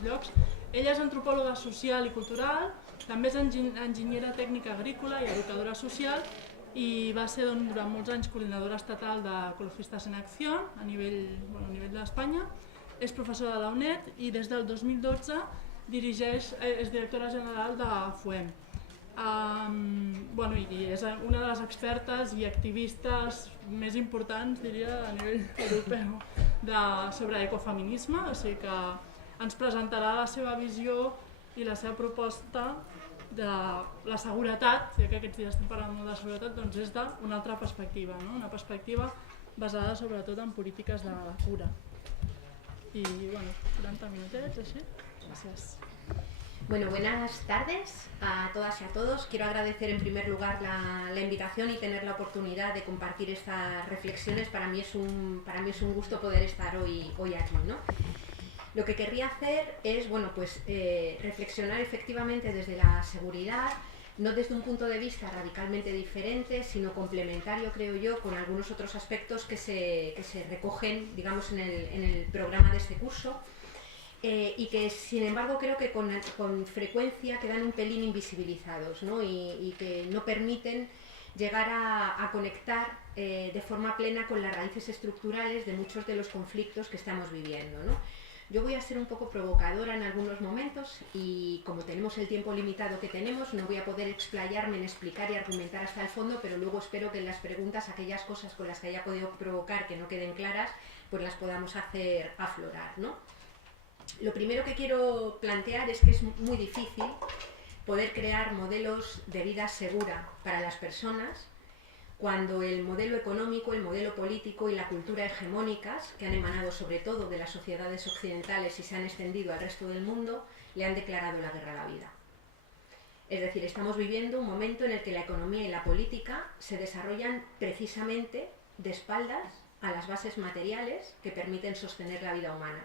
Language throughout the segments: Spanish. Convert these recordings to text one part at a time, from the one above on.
molts llocs. Ella és antropòloga social i cultural, també és enginyera tècnica agrícola i educadora social i va ser durant molts anys coordinadora estatal d'Ecologistas en Acció a nivell d'Espanya. És professora de la UNED i des del 2012 és directora general de FUEM. I és una de les expertes i activistes més importants, diria, a nivell europeu sobre ecofeminisme, o sigui que ens presentarà la seva visió i la seva proposta de la seguretat, ja que aquests dies estem parlant molt de seguretat, doncs és d'una altra perspectiva, una perspectiva basada sobretot en polítiques de cura. Y 40 minutets, així. Gracias. Bueno, buenas tardes a todas y a todos. Quiero agradecer en primer lugar la invitación y tener la oportunidad de compartir estas reflexiones. Para mí es un gusto poder estar hoy aquí, ¿no? Lo que querría hacer es reflexionar efectivamente desde la seguridad, no desde un punto de vista radicalmente diferente, sino complementario, creo yo, con algunos otros aspectos que se recogen, digamos, en el programa de este curso y que, sin embargo, creo que con frecuencia quedan un pelín invisibilizados, ¿no? y que no permiten llegar a conectar de forma plena con las raíces estructurales de muchos de los conflictos que estamos viviendo, ¿no? Yo voy a ser un poco provocadora en algunos momentos y como tenemos el tiempo limitado que tenemos, no voy a poder explayarme en explicar y argumentar hasta el fondo, pero luego espero que en las preguntas, aquellas cosas con las que haya podido provocar que no queden claras, pues las podamos hacer aflorar, ¿no? Lo primero que quiero plantear es que es muy difícil poder crear modelos de vida segura para las personas cuando el modelo económico, el modelo político y la cultura hegemónicas, que han emanado sobre todo de las sociedades occidentales y se han extendido al resto del mundo, le han declarado la guerra a la vida. Es decir, estamos viviendo un momento en el que la economía y la política se desarrollan precisamente de espaldas a las bases materiales que permiten sostener la vida humana.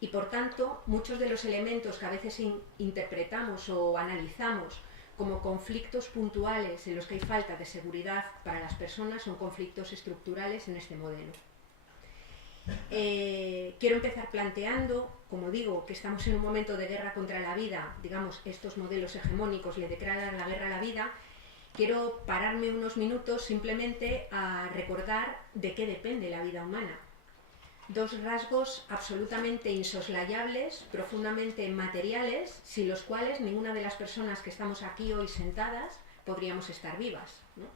Y por tanto, muchos de los elementos que a veces interpretamos o analizamos como conflictos puntuales en los que hay falta de seguridad para las personas son conflictos estructurales en este modelo. Quiero empezar planteando, como digo, que estamos en un momento de guerra contra la vida, digamos, estos modelos hegemónicos le declaran la guerra a la vida. Quiero pararme unos minutos simplemente a recordar de qué depende la vida humana. Dos rasgos absolutamente insoslayables, profundamente materiales, sin los cuales ninguna de las personas que estamos aquí hoy sentadas podríamos estar vivas, ¿no?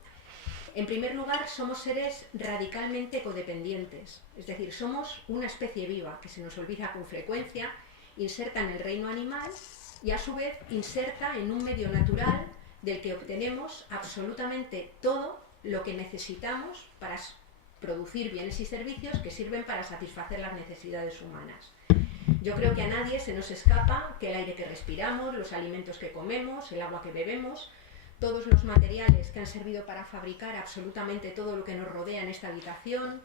En primer lugar, somos seres radicalmente codependientes, es decir, somos una especie viva que se nos olvida con frecuencia, inserta en el reino animal y a su vez inserta en un medio natural del que obtenemos absolutamente todo lo que necesitamos para producir bienes y servicios que sirven para satisfacer las necesidades humanas. Yo creo que a nadie se nos escapa que el aire que respiramos, los alimentos que comemos, el agua que bebemos, todos los materiales que han servido para fabricar absolutamente todo lo que nos rodea en esta habitación,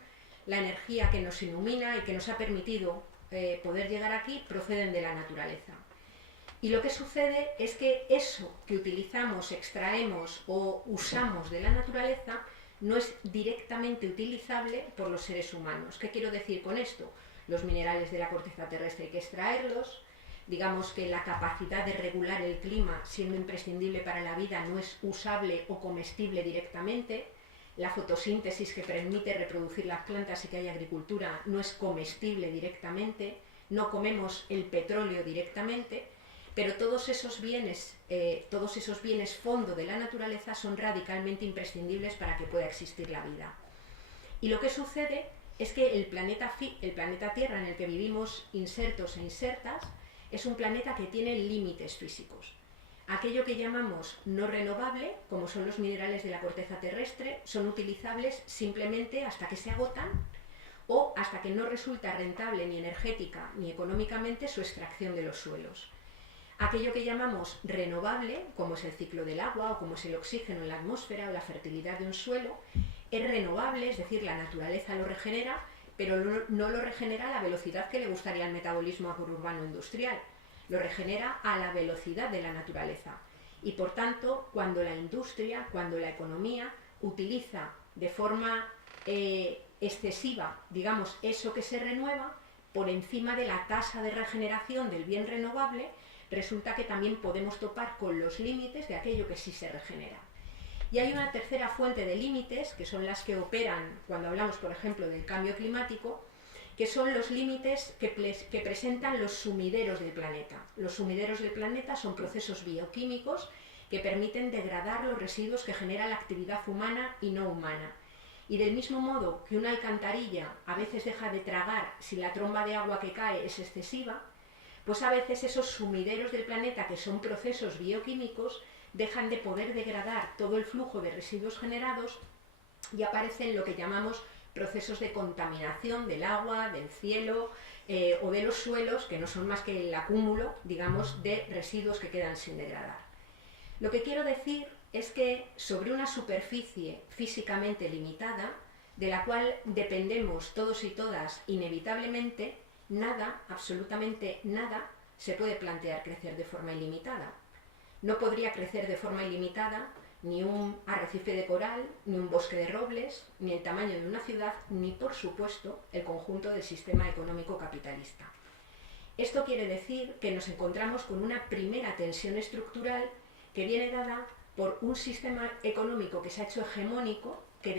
la energía que nos ilumina y que nos ha permitido poder llegar aquí, proceden de la naturaleza. Y lo que sucede es que eso que utilizamos, extraemos o usamos de la naturaleza no es directamente utilizable por los seres humanos. ¿Qué quiero decir con esto? Los minerales de la corteza terrestre hay que extraerlos, digamos que la capacidad de regular el clima, siendo imprescindible para la vida, no es usable o comestible directamente, la fotosíntesis que permite reproducir las plantas y que haya agricultura no es comestible directamente, no comemos el petróleo directamente, pero todos esos bienes fondo de la naturaleza son radicalmente imprescindibles para que pueda existir la vida. Y lo que sucede es que el planeta Tierra en el que vivimos insertos e insertas es un planeta que tiene límites físicos. Aquello que llamamos no renovable, como son los minerales de la corteza terrestre, son utilizables simplemente hasta que se agotan o hasta que no resulta rentable ni energética ni económicamente su extracción de los suelos. Aquello que llamamos renovable, como es el ciclo del agua o como es el oxígeno en la atmósfera o la fertilidad de un suelo, es renovable, es decir, la naturaleza lo regenera, pero no lo regenera a la velocidad que le gustaría al metabolismo agrourbano industrial, lo regenera a la velocidad de la naturaleza. Y por tanto, cuando la industria, cuando la economía utiliza de forma excesiva, digamos, eso que se renueva, por encima de la tasa de regeneración del bien renovable, resulta que también podemos topar con los límites de aquello que sí se regenera. Y hay una tercera fuente de límites, que son las que operan cuando hablamos, por ejemplo, del cambio climático, que son los límites que presentan los sumideros del planeta. Los sumideros del planeta son procesos bioquímicos que permiten degradar los residuos que genera la actividad humana y no humana. Y del mismo modo que una alcantarilla a veces deja de tragar si la tromba de agua que cae es excesiva, pues a veces esos sumideros del planeta, que son procesos bioquímicos, dejan de poder degradar todo el flujo de residuos generados y aparecen lo que llamamos procesos de contaminación del agua, del cielo o de los suelos, que no son más que el acúmulo, digamos, de residuos que quedan sin degradar. Lo que quiero decir es que sobre una superficie físicamente limitada, de la cual dependemos todos y todas inevitablemente, nada, absolutamente nada, se puede plantear crecer de forma ilimitada. No podría crecer de forma ilimitada ni un arrecife de coral, ni un bosque de robles, ni el tamaño de una ciudad, ni, por supuesto, el conjunto del sistema económico capitalista. Esto quiere decir que nos encontramos con una primera tensión estructural que viene dada por un sistema económico que se ha hecho hegemónico, que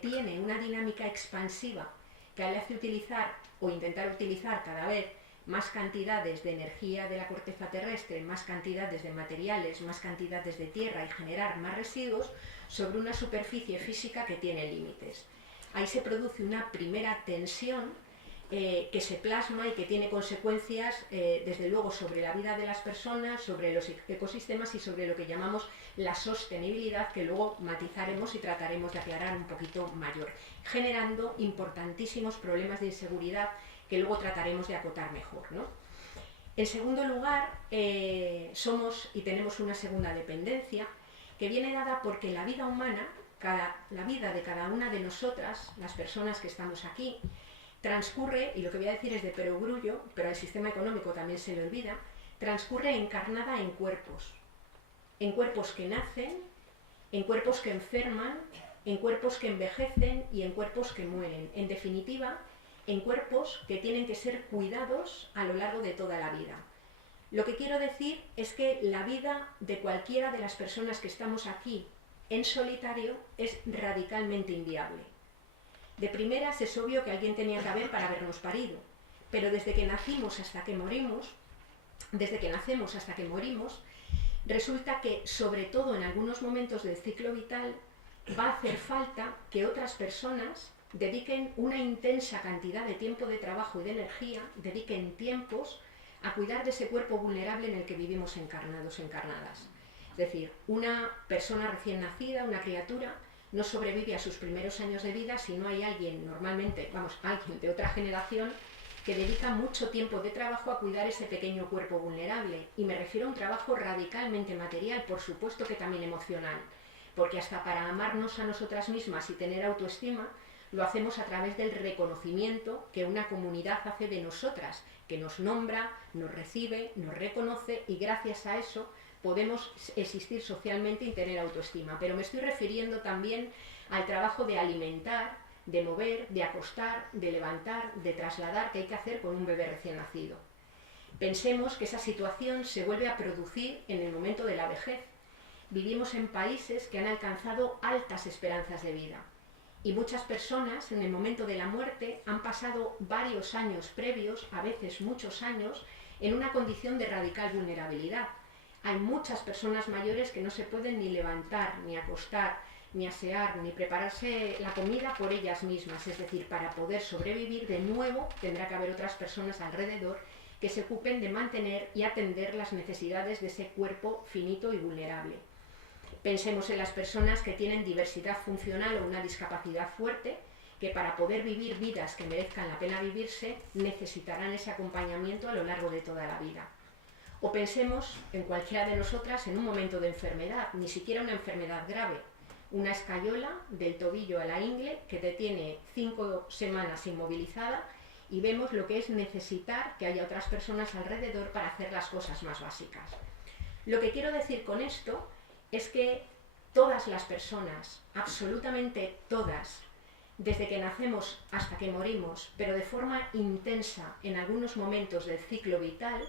tiene una dinámica expansiva que le hace utilizar o intentar utilizar cada vez más cantidades de energía de la corteza terrestre, más cantidades de materiales, más cantidades de tierra y generar más residuos sobre una superficie física que tiene límites. Ahí se produce una primera tensión que se plasma y que tiene consecuencias, desde luego, sobre la vida de las personas, sobre los ecosistemas y sobre lo que llamamos la sostenibilidad, que luego matizaremos y trataremos de aclarar un poquito mayor, generando importantísimos problemas de inseguridad que luego trataremos de acotar mejor, ¿no? En segundo lugar, somos y tenemos una segunda dependencia que viene dada porque la vida humana, la vida de cada una de nosotras, las personas que estamos aquí, transcurre, y lo que voy a decir es de perogrullo, pero al sistema económico también se le olvida, transcurre encarnada en cuerpos que nacen, en cuerpos que enferman, en cuerpos que envejecen y en cuerpos que mueren. En definitiva, en cuerpos que tienen que ser cuidados a lo largo de toda la vida. Lo que quiero decir es que la vida de cualquiera de las personas que estamos aquí en solitario es radicalmente inviable. De primeras es obvio que alguien tenía que haber para habernos parido, pero desde que nacimos hasta que morimos, desde que nacemos hasta que morimos, resulta que, sobre todo en algunos momentos del ciclo vital, va a hacer falta que otras personas dediquen una intensa cantidad de tiempo de trabajo y de energía, dediquen tiempos a cuidar de ese cuerpo vulnerable en el que vivimos encarnados, encarnadas. Es decir, una persona recién nacida, una criatura, no sobrevive a sus primeros años de vida si no hay alguien, normalmente, alguien de otra generación, que dedica mucho tiempo de trabajo a cuidar ese pequeño cuerpo vulnerable. Y me refiero a un trabajo radicalmente material, por supuesto que también emocional, porque hasta para amarnos a nosotras mismas y tener autoestima, lo hacemos a través del reconocimiento que una comunidad hace de nosotras, que nos nombra, nos recibe, nos reconoce y gracias a eso podemos existir socialmente y tener autoestima. Pero me estoy refiriendo también al trabajo de alimentar, de mover, de acostar, de levantar, de trasladar que hay que hacer con un bebé recién nacido. Pensemos que esa situación se vuelve a producir en el momento de la vejez. Vivimos en países que han alcanzado altas esperanzas de vida. Y muchas personas en el momento de la muerte han pasado varios años previos, a veces muchos años, en una condición de radical vulnerabilidad. Hay muchas personas mayores que no se pueden ni levantar, ni acostar, ni asear, ni prepararse la comida por ellas mismas. Es decir, para poder sobrevivir de nuevo tendrá que haber otras personas alrededor que se ocupen de mantener y atender las necesidades de ese cuerpo finito y vulnerable. Pensemos en las personas que tienen diversidad funcional o una discapacidad fuerte, que para poder vivir vidas que merezcan la pena vivirse, necesitarán ese acompañamiento a lo largo de toda la vida. O pensemos en cualquiera de nosotras en un momento de enfermedad, ni siquiera una enfermedad grave, una escayola del tobillo a la ingle que te tiene 5 semanas inmovilizada y vemos lo que es necesitar que haya otras personas alrededor para hacer las cosas más básicas. Lo que quiero decir con esto es que todas las personas, absolutamente todas, desde que nacemos hasta que morimos, pero de forma intensa en algunos momentos del ciclo vital,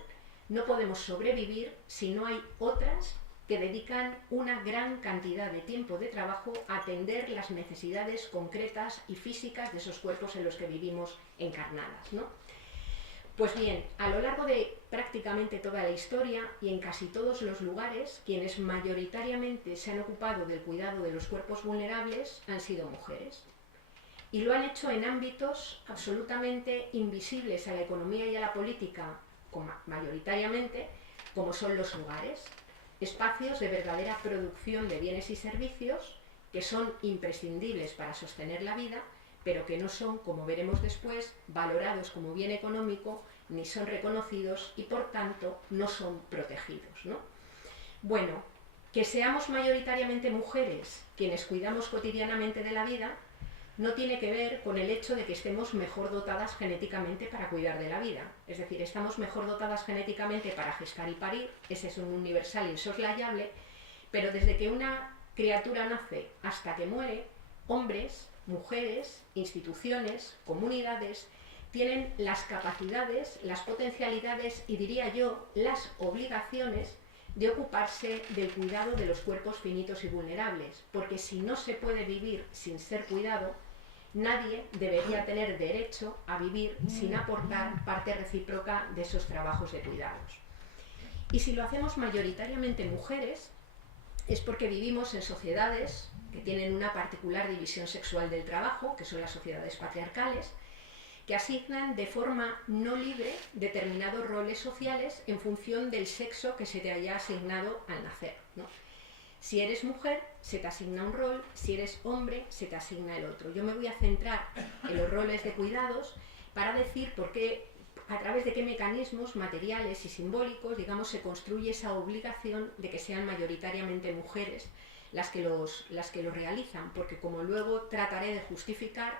no podemos sobrevivir si no hay otras que dedican una gran cantidad de tiempo de trabajo a atender las necesidades concretas y físicas de esos cuerpos en los que vivimos encarnadas, ¿no? Pues bien, a lo largo de prácticamente toda la historia y en casi todos los lugares, quienes mayoritariamente se han ocupado del cuidado de los cuerpos vulnerables han sido mujeres. Y lo han hecho en ámbitos absolutamente invisibles a la economía y a la política, mayoritariamente, como son los hogares, espacios de verdadera producción de bienes y servicios que son imprescindibles para sostener la vida, pero que no son, como veremos después, valorados como bien económico, ni son reconocidos y, por tanto, no son protegidos, ¿no? Bueno, que seamos mayoritariamente mujeres quienes cuidamos cotidianamente de la vida no tiene que ver con el hecho de que estemos mejor dotadas genéticamente para cuidar de la vida. Es decir, estamos mejor dotadas genéticamente para gestar y parir, ese es un universal insoslayable, pero desde que una criatura nace hasta que muere, hombres, mujeres, instituciones, comunidades, tienen las capacidades, las potencialidades y, diría yo, las obligaciones de ocuparse del cuidado de los cuerpos finitos y vulnerables, porque si no se puede vivir sin ser cuidado, nadie debería tener derecho a vivir sin aportar parte recíproca de esos trabajos de cuidados. Y si lo hacemos mayoritariamente mujeres, es porque vivimos en sociedades que tienen una particular división sexual del trabajo, que son las sociedades patriarcales, que asignan de forma no libre determinados roles sociales en función del sexo que se te haya asignado al nacer, ¿no? Si eres mujer, se te asigna un rol, si eres hombre, se te asigna el otro. Yo me voy a centrar en los roles de cuidados para decir por qué, a través de qué mecanismos materiales y simbólicos, digamos, se construye esa obligación de que sean mayoritariamente mujeres las que lo realizan, porque como luego trataré de justificar,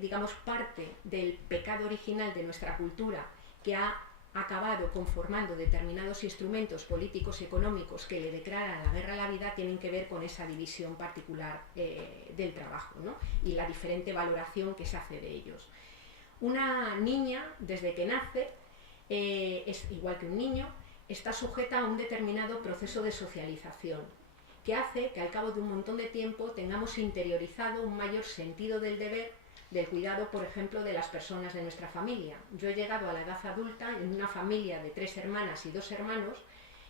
digamos, parte del pecado original de nuestra cultura que ha acabado conformando determinados instrumentos políticos y económicos que le declaran la guerra a la vida, tienen que ver con esa división particular del trabajo, ¿no? Y la diferente valoración que se hace de ellos. Una niña, desde que nace, es igual que un niño, está sujeta a un determinado proceso de socialización que hace que al cabo de un montón de tiempo tengamos interiorizado un mayor sentido del deber, del cuidado, por ejemplo, de las personas de nuestra familia. Yo he llegado a la edad adulta en una familia de 3 hermanas y 2 hermanos,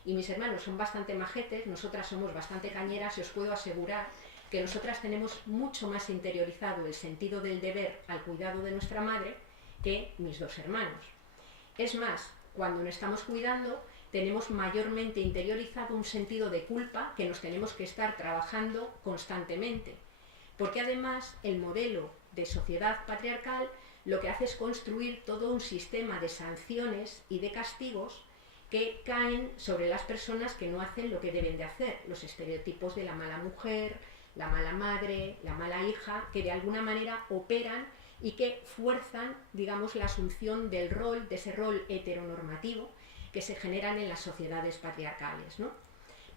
y mis hermanos son bastante majetes, nosotras somos bastante cañeras, y os puedo asegurar que nosotras tenemos mucho más interiorizado el sentido del deber al cuidado de nuestra madre que mis 2 hermanos. Es más, cuando nos estamos cuidando, tenemos mayormente interiorizado un sentido de culpa que nos tenemos que estar trabajando constantemente, porque además el modelo de sociedad patriarcal lo que hace es construir todo un sistema de sanciones y de castigos que caen sobre las personas que no hacen lo que deben de hacer, los estereotipos de la mala mujer, la mala madre, la mala hija, que de alguna manera operan y que fuerzan, digamos, la asunción del rol, de ese rol heteronormativo que se generan en las sociedades patriarcales, ¿no?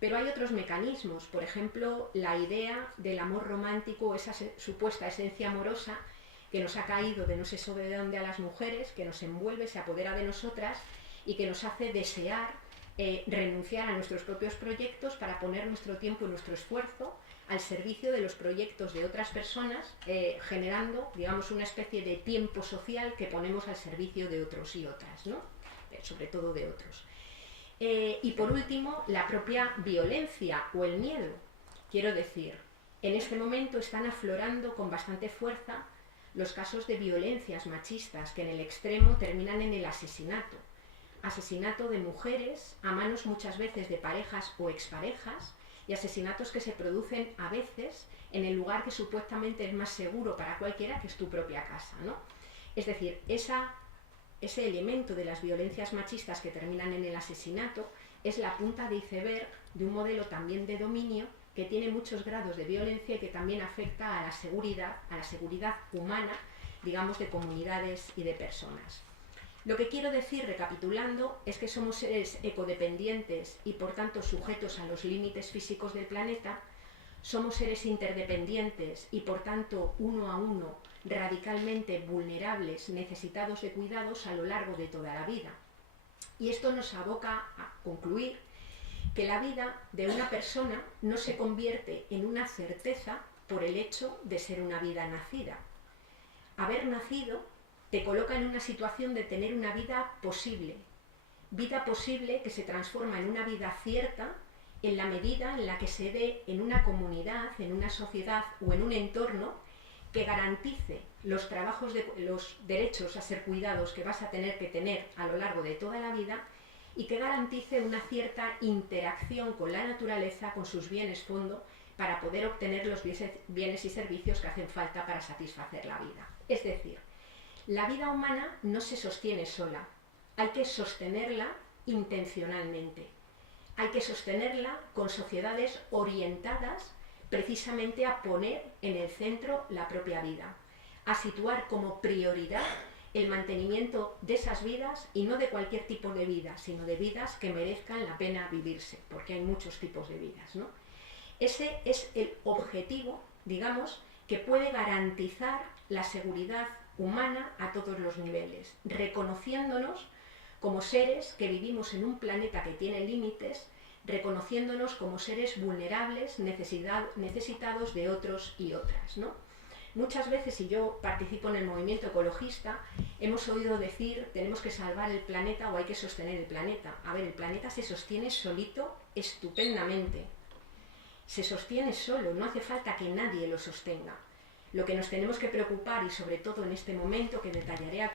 Pero hay otros mecanismos, por ejemplo, la idea del amor romántico, esa supuesta esencia amorosa que nos ha caído de no sé de dónde a las mujeres, que nos envuelve, se apodera de nosotras y que nos hace desear renunciar a nuestros propios proyectos para poner nuestro tiempo y nuestro esfuerzo al servicio de los proyectos de otras personas, generando, digamos, una especie de tiempo social que ponemos al servicio de otros y otras, ¿no? Sobre todo de otros. Y por último, la propia violencia o el miedo. Quiero decir, en este momento están aflorando con bastante fuerza los casos de violencias machistas que en el extremo terminan en el asesinato. Asesinato de mujeres a manos muchas veces de parejas o exparejas, y asesinatos que se producen a veces en el lugar que supuestamente es más seguro para cualquiera, que es tu propia casa, ¿no? Es decir, ese elemento de las violencias machistas que terminan en el asesinato es la punta de iceberg de un modelo también de dominio que tiene muchos grados de violencia y que también afecta a la seguridad humana, digamos, de comunidades y de personas. Lo que quiero decir, recapitulando, es que somos seres ecodependientes y por tanto sujetos a los límites físicos del planeta, somos seres interdependientes y por tanto uno a uno radicalmente vulnerables, necesitados de cuidados a lo largo de toda la vida. Y esto nos aboca a concluir que la vida de una persona no se convierte en una certeza por el hecho de ser una vida nacida. Haber nacido te coloca en una situación de tener una vida posible que se transforma en una vida cierta en la medida en la que se dé en una comunidad, en una sociedad o en un entorno que garantice los derechos a ser cuidados que vas a tener que tener a lo largo de toda la vida y que garantice una cierta interacción con la naturaleza, con sus bienes fondo, para poder obtener los bienes y servicios que hacen falta para satisfacer la vida. Es decir, la vida humana no se sostiene sola, hay que sostenerla intencionalmente. Hay que sostenerla con sociedades orientadas precisamente a poner en el centro la propia vida, a situar como prioridad el mantenimiento de esas vidas y no de cualquier tipo de vida, sino de vidas que merezcan la pena vivirse, porque hay muchos tipos de vidas, ¿no? Ese es el objetivo, digamos, que puede garantizar la seguridad humana a todos los niveles, reconociéndonos como seres que vivimos en un planeta que tiene límites, reconociéndonos como seres vulnerables, necesitados de otros y otras, ¿no? Muchas veces, y yo participo en el movimiento ecologista, hemos oído decir tenemos que salvar el planeta o hay que sostener el planeta. A ver, el planeta se sostiene solito estupendamente. Se sostiene solo, no hace falta que nadie lo sostenga. Lo que nos tenemos que preocupar, y sobre todo en este momento que detallaré